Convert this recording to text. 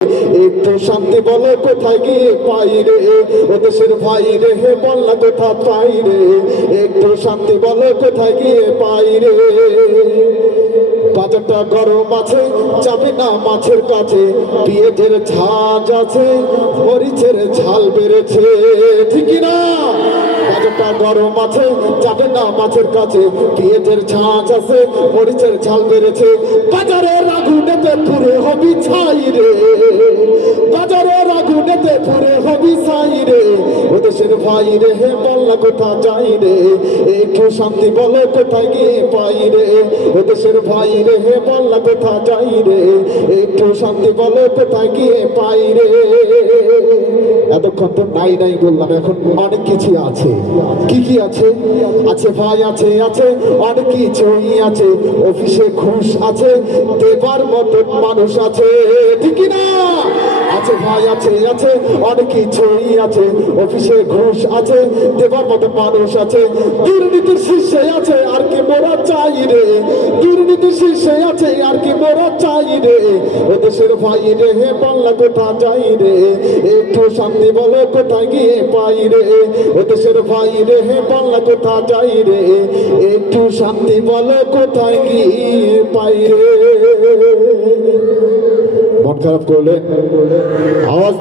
একটু শান্তি বলো কোথায় গিয়ে পাই রে, ও দেশের ভাই রে হে বল না কোথা পাই রে, একটু শান্তি বলো কোথায় গিয়ে পাই রে। বাজারটা গরম আছে, যাবে না মাছের কাছে, পেঁয়াজের ঝাঁজ আছে, মরিচের ঝাল বেড়েছে, ঠিক না? বাজারটা গরম আছে, যাবে না মাছের কাছে, পেঁয়াজের ঝাঁজ আছে, মরিচের ঝাল বেড়েছে। বাজারের আগুনেতে পুরে হবি ছাই রে, বাজারের আগুনেতে পুরে হবি ছাই রে, ও দেশের ভাই রে হে বল না কোথা যাই রে, একটু শান্তি বলো কোথায় গিয়ে পাই রে, ও দেশের ভাই রে হে বল না কোথা যাই রে, একটু শান্তি বলো কোথায় গিয়ে পাই রে। এতক্ষণ তো নাই নাই বললাম, এখন অনেক কিছু আছে। কি কি আছে? আছে ভাই, আছে আছে অনেক কিছুই আছে। অফিসে ঘুষ আছে, দেবার মতো মানুষ আছে, ঠিক না? আছে ভাই, আছে আছে অনেক কিছুই আছে। অফিসে ঘুষ আছে, দেবার মতো মানুষ আছে। দুর্নীতির শীর্ষে আছে, আর কি মোরা চাই রে, দুর্নীতির শীর্ষে আছে, আর কি মোরা চাই রে, ও দেশের ভাই রে হে বাংলা কোথা যাই রে, একটু শান্তি বলো কোথায় গিয়ে পাই রে, ও দেশের ভাই রে হে বাংলা কোথা যাই রে, একটু শান্তি বলো কোথায় গিয়ে পাই রে। মন খারাপ করলে আওয়াজ